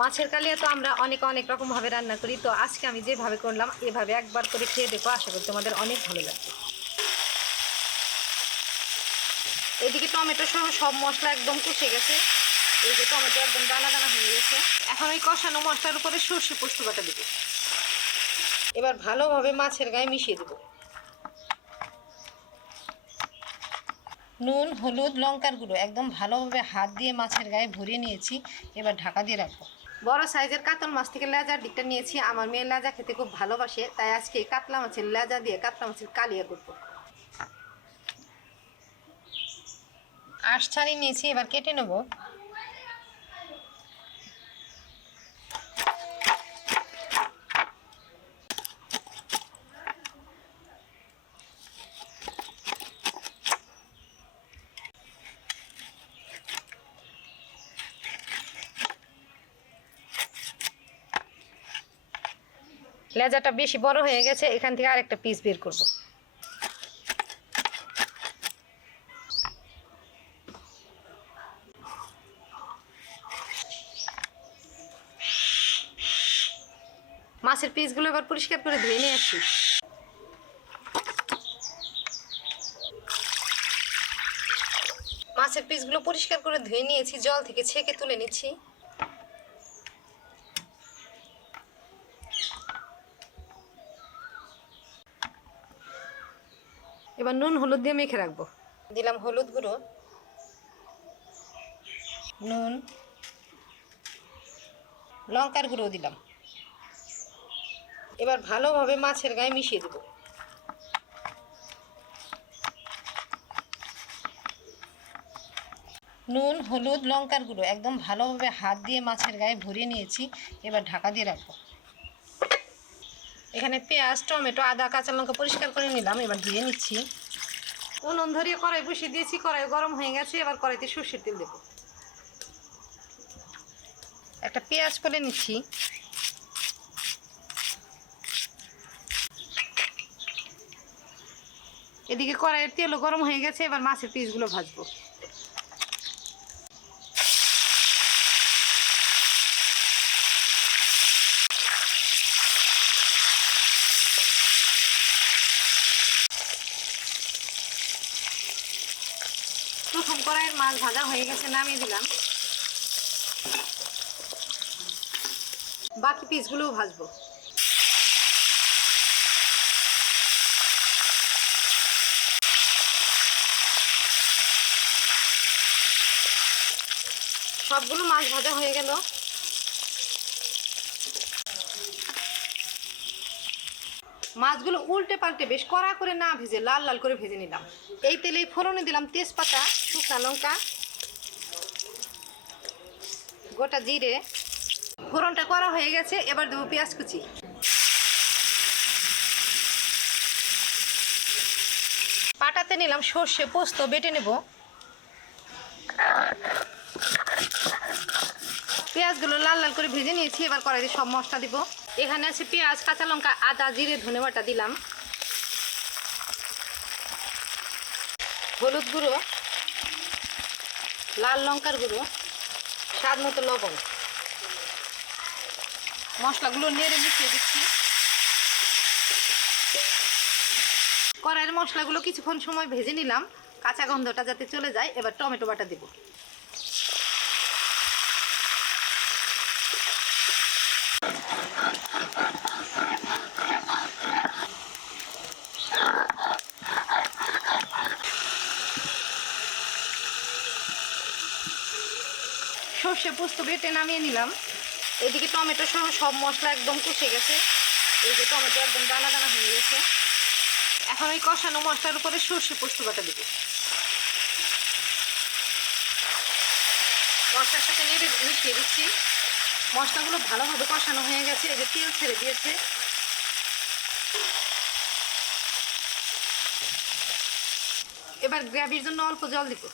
মাছের কালিয়া তো আমরা অনেক অনেক রকম ভাবে রান্না করি, তো আজকে আমি যেভাবে করলাম, এভাবে একবার করে খেয়ে দেখো, আশা করি তোমাদের অনেক ভালো লাগবে। এদিকে টমেটো সহ সব মশলা একদম কষে গেছে। এই যে টমেটো একদম দানা দানা হয়ে গেছে। এখন ওই কষানো মশলার উপরে সর্ষে পোস্ত বাটা দেবো। এবার ভালোভাবে মাছের গায়ে মিশিয়ে দেবো। নুন, হলুদ, লঙ্কার গুঁড়ো, একদম ভালোভাবে হাত দিয়ে মাছের গায়ে ভরিয়ে নিয়েছি। এবার ঢাকা দিয়ে রাখব। বড় সাইজের কাতল মাছ থেকে লেজার দিকটা নিয়েছি। আমার মেয়ে লেজা খেতে খুব ভালোবাসে, তাই আজকে কাতলা মাছের লেজা দিয়ে কাতলা মাছের কালিয়া করব। আশ ছাড়িয়ে নিয়েছি, এবার কেটে নেব। লেজাটা বেশি বড় হয়ে গেছে, এখান থেকে আরেকটা পিস বের করব। মাছের পিসগুলো এবার পরিষ্কার করে ধুয়ে নিয়ে আসি। মাছের পিসগুলো পরিষ্কার করে ধুয়ে নিয়েছি, জল থেকে ছেঁকে তুলে নিচ্ছি। এবার নুন হলুদ দিয়ে মেখে রাখব। দিলাম হলুদ গুঁড়ো। নুন। লঙ্কার গুঁড়ো দিলাম। এবার ভালোভাবে মাছের গায়ে মিশিয়ে দেবো। নুন, হলুদ, লঙ্কার গুঁড়ো একদম ভালোভাবে হাত দিয়ে মাছের গায়ে ভরিয়ে নিয়েছি। এবার ঢাকা দিয়ে রাখব। এখানে পেঁয়াজ, টমেটো, আদা, কাঁচা লঙ্কা পরিষ্কার করে নিলাম, এবার ধুয়ে নিচ্ছি। উনুন ধরিয়ে কড়াই বসিয়ে দিয়েছি, কড়াই গরম হয়ে গেছে, এবার কড়াইতে সর্ষের তেল দেবো। একটা পেঁয়াজ করে নিচ্ছি। এদিকে কড়াইয়ের তেলও গরম হয়ে গেছে, এবার মাছের পিসগুলো ভাজবো। কড়াইয়ের মাছ ভাজা হয়ে গেছে, নামিয়ে দিলাম। বাকি পিসগুলোও ভাজবো। সবগুলো মাছ ভাজা হয়ে গেল। মাছগুলো উল্টে পাল্টে বেশ কড়া করে না ভেজে লাল লাল করে ভেজে নিলাম। এই তেলেই ফোড়নে দিলাম তেজপাতা, শুকনা লঙ্কা, গোটা জিরে। ফোড়নটা করা হয়ে গেছে, এবার দেবো পেঁয়াজ কুচি। পাটাতে নিলাম সর্ষে পোস্ত, বেটে নেব। পেঁয়াজগুলো লাল লাল করে ভেজে নিয়েছি, এবার কড়াইতে সব মশলা দিব। এখানে আছে পেঁয়াজ, কাঁচা লঙ্কা, আদা, জিরে, ধনে বাটা দিলাম। হলুদ গুঁড়ো, লাল লঙ্কার গুঁড়ো, স্বাদ মতো লবণ। মশলাগুলো নেড়ে মিশিয়ে দিচ্ছি। কড়াইয়ের মশলাগুলো কিছুক্ষণ সময় ভেজে নিলাম। কাঁচা গন্ধটা যাতে চলে যায়, এবার টমেটো বাটা দেবো। সর্ষে পোস্ত বেটে নামিয়ে নিলাম। এদিকে টমেটো সহ সব মশলা একদম কষে গেছে। এই যে টমেটো একদম দানা দানা হয়ে গেছে। এখন ওই কষানো মশলার উপরে সর্ষে পোস্ত বাটা দেবো। মশলার সাথে নেড়ে মিশিয়ে দিচ্ছি। মশলাগুলো ভালোভাবে কষানো হয়ে গেছে, এই যে তেল ছেড়ে দিয়েছে। এবার গ্রেভির জন্য অল্প জল দিব।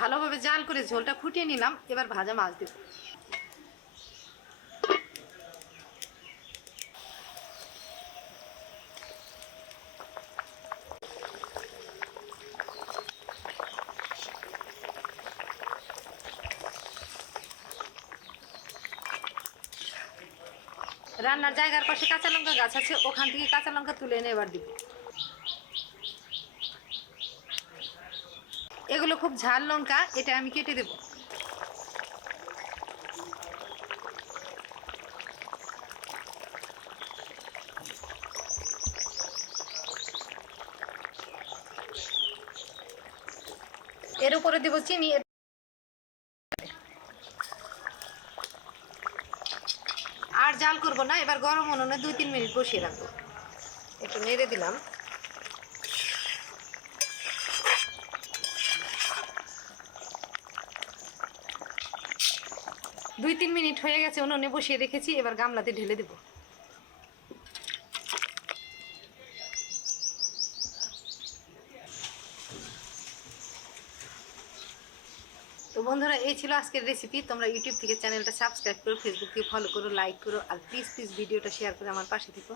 ভালোভাবে জাল করে ঝোলটা ফুটিয়ে নিলাম, এবার ভাজা মাছ দেব। রান্নার জায়গার পাশে কাঁচা লঙ্কা গাছ আছে, ওখান থেকে কাঁচা লঙ্কা তুলে এনে এবার দিব। এগুলো খুব ঝাল লঙ্কা, এটা আমি কেটে দেব। এর উপরে দেব চিনি আর জাল করব না, এবার গরম উনুনে দুই, তিন মিনিট বসিয়ে রাখব। একটু নেড়ে দিলাম। দুই, তিন মিনিট হয়ে গেছে, উনুনে বসিয়ে রেখেছি, এবার গামলাতে ঢেলে দেব। তো বন্ধুরা, এই ছিল আজকের রেসিপি তোমরা ইউটিউব থেকে চ্যানেলটা সাবস্ক্রাইব করো ফেসবুক থেকে ফলো করো লাইক করো, আর প্লিজ প্লিজ ভিডিওটা শেয়ার করে আমার পাশে থেকো।